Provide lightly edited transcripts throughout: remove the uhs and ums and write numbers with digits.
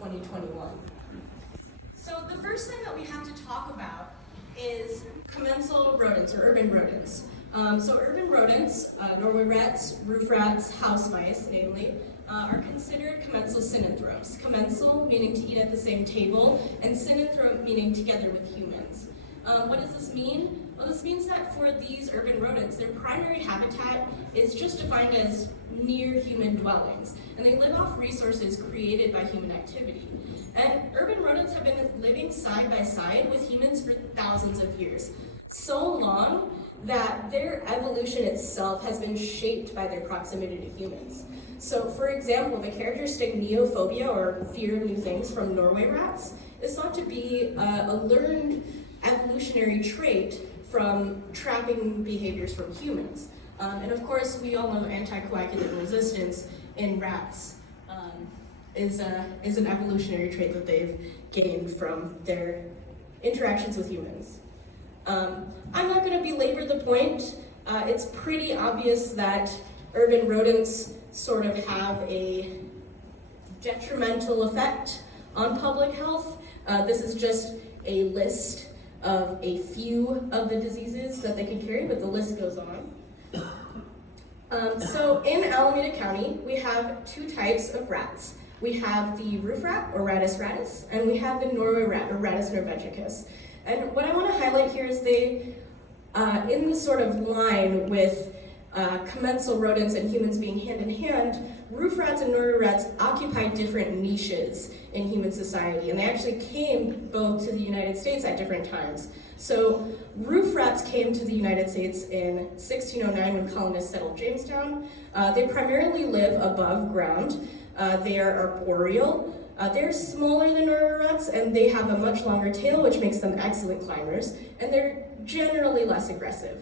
2021. So the first thing that we have to talk about is commensal rodents, or urban rodents. So urban rodents, Norway rats, roof rats, house mice, namely, are considered commensal synanthropes. Commensal meaning to eat at the same table, and synanthrope meaning together with humans. What does this mean? Well, this means that for these urban rodents, their primary habitat is just defined as near human dwellings, and they live off resources created by human activity. And urban rodents have been living side by side with humans for thousands of years, so long that their evolution itself has been shaped by their proximity to humans. So, for example, the characteristic neophobia, or fear of new things, from Norway rats is thought to be a learned evolutionary trait from trapping behaviors from humans. And of course, we all know anticoagulant resistance in rats is an evolutionary trait that they've gained from their interactions with humans. I'm not going to belabor the point. It's pretty obvious that urban rodents sort of have a detrimental effect on public health. This is just a list of a few of the diseases that they can carry, but the list goes on. So in Alameda County, we have two types of rats. We have the roof rat, or Rattus rattus, and we have the Norway rat, or Rattus norvegicus. And what I want to highlight here is they, in this sort of line with commensal rodents and humans being hand in hand, roof rats and Norway rats occupy different niches in human society, and they actually came both to the United States at different times. So roof rats came to the United States in 1609 when colonists settled Jamestown. They primarily live above ground. They are arboreal. They're smaller than Norway rats, and they have a much longer tail, which makes them excellent climbers, and they're generally less aggressive.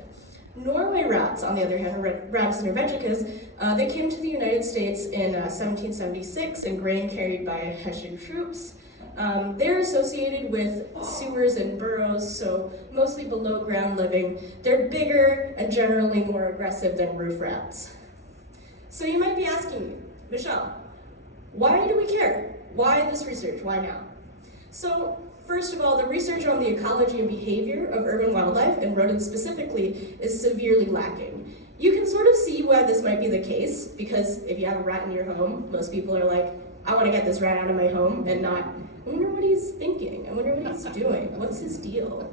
Norway rats, on the other hand, Rattus norvegicus, they came to the United States in 1776 in grain carried by Hessian troops. They're associated with sewers and burrows, so mostly below ground living. They're bigger and generally more aggressive than roof rats. So you might be asking me, Michelle, why do we care? Why this research? Why now? So, first of all, the research on the ecology and behavior of urban wildlife, and rodents specifically, is severely lacking. You can sort of see why this might be the case, because if you have a rat in your home, most people are like, I want to get this rat out of my home, and not, I wonder what he's thinking, I wonder what he's doing, what's his deal?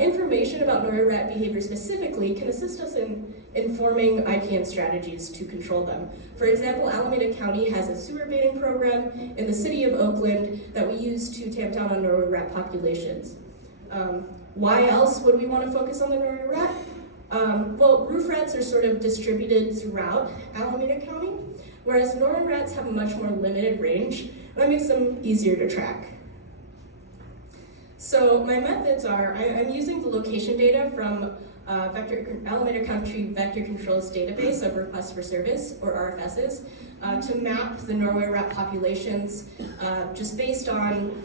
Information about Norway rat behavior specifically can assist us in informing IPM strategies to control them. For example, Alameda County has a sewer baiting program in the city of Oakland that we use to tamp down on Norway rat populations. Why else would we want to focus on the Norway rat? Well, roof rats are sort of distributed throughout Alameda County, whereas Norway rats have a much more limited range, and that makes them easier to track. So my methods are, I'm using the location data from Alameda County Vector Controls Database of Requests for Service, or RFSs, to map the Norway rat populations just based on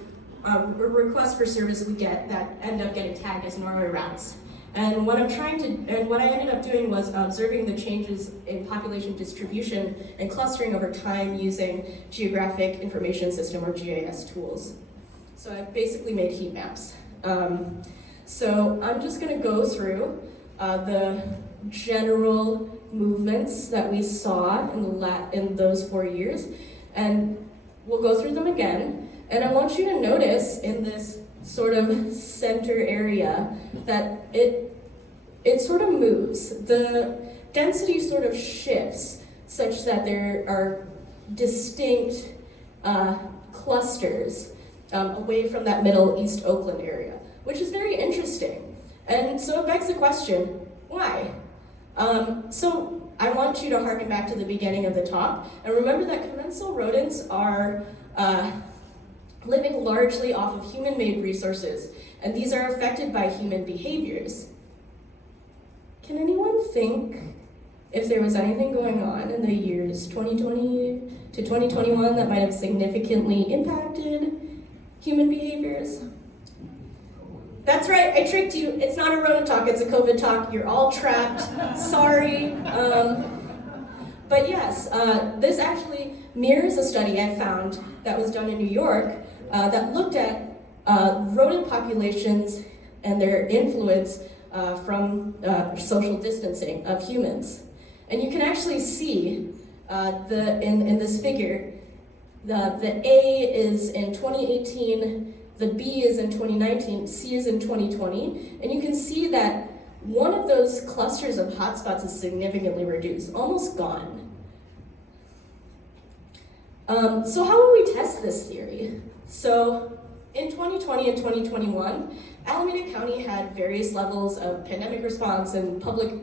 requests for service we get that end up getting tagged as Norway rats. And what I ended up doing was observing the changes in population distribution and clustering over time using Geographic Information System, or GIS tools. So I basically made heat maps. So I'm just going to go through the general movements that we saw in those 4 years, and we'll go through them again. And I want you to notice in this sort of center area that it sort of moves. The density sort of shifts such that there are distinct clusters away from that middle East Oakland area, which is very interesting. And so it begs the question, why? So I want you to harken back to the beginning of the talk, and remember that commensal rodents are living largely off of human-made resources, and these are affected by human behaviors. Can anyone think if there was anything going on in the years 2020 to 2021 that might have significantly impacted human behaviors? That's right, I tricked you. It's not a Rona talk, it's a COVID talk. You're all trapped. Sorry. But yes, this actually mirrors a study I found that was done in New York that looked at rodent populations and their influence from social distancing of humans. And you can actually see in this figure, the A is in 2018, the B is in 2019, C is in 2020, and you can see that one of those clusters of hotspots is significantly reduced, almost gone. So how will we test this theory? So in 2020 and 2021, Alameda County had various levels of pandemic response and public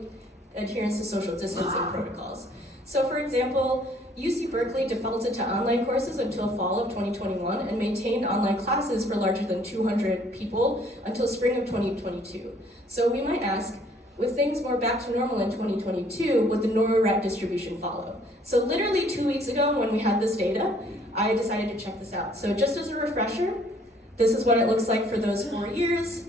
adherence to social distancing protocols. So for example, UC Berkeley defaulted to online courses until fall of 2021 and maintained online classes for larger than 200 people until spring of 2022. So we might ask, with things more back to normal in 2022, would the Norway rat distribution follow? So literally 2 weeks ago when we had this data, I decided to check this out. So just as a refresher, this is what it looks like for those 4 years.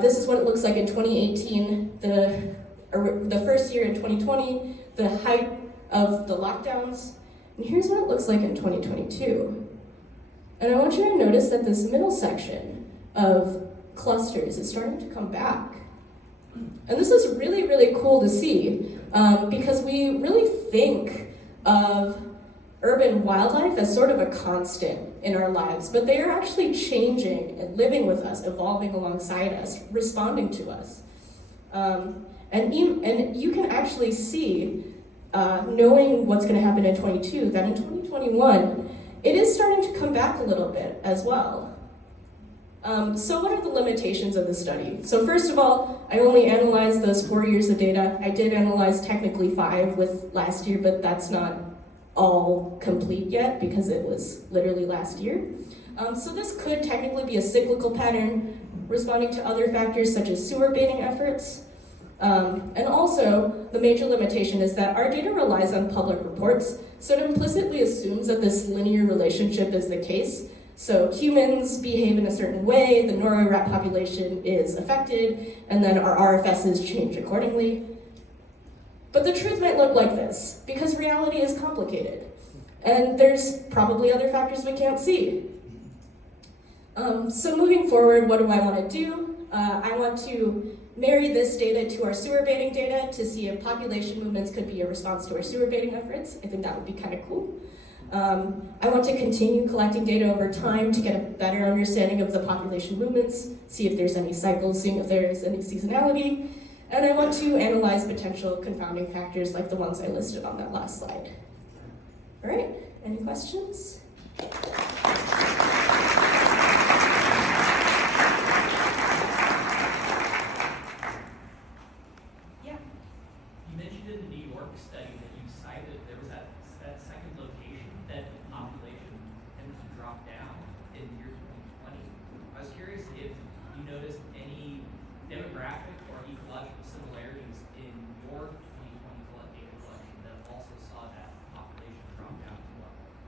This is what it looks like in 2018, the first year in 2020, the height of the lockdowns. And here's what it looks like in 2022. And I want you to notice that this middle section of clusters is starting to come back. And this is really, really cool to see because we really think of urban wildlife as sort of a constant in our lives, but they are actually changing and living with us, evolving alongside us, responding to us. And you can actually see, knowing what's going to happen in 22, that in 2021, it is starting to come back a little bit as well. So what are the limitations of the study? So first of all, I only analyzed those 4 years of data. I did analyze technically 5 with last year, but that's not all complete yet because it was literally last year. So this could technically be a cyclical pattern responding to other factors such as sewer baiting efforts. And also, the major limitation is that our data relies on public reports, so it implicitly assumes that this linear relationship is the case. So humans behave in a certain way, the Norway rat population is affected, and then our RFSs change accordingly. But the truth might look like this, because reality is complicated. And there's probably other factors we can't see. So moving forward, what do I want to do? I want to marry this data to our sewer baiting data to see if population movements could be a response to our sewer baiting efforts. I think that would be kind of cool. I want to continue collecting data over time to get a better understanding of the population movements, see if there's any cycles, seeing if there's any seasonality, and I want to analyze potential confounding factors like the ones I listed on that last slide. All right, any questions?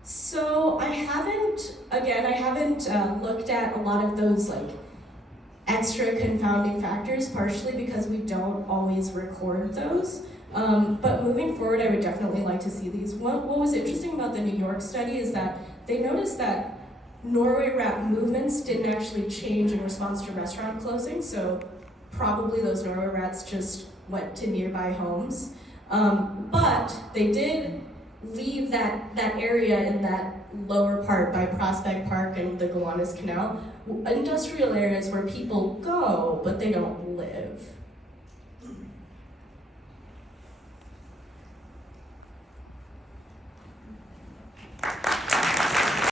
So I haven't looked at a lot of those like extra confounding factors, partially because we don't always record those. But moving forward, I would definitely like to see these. What was interesting about the New York study is that they noticed that Norway rat movements didn't actually change in response to restaurant closing, so probably those Norway rats just went to nearby homes. But they did leave that area in that lower part by Prospect Park and the Gowanus Canal, industrial areas where people go, but they don't live.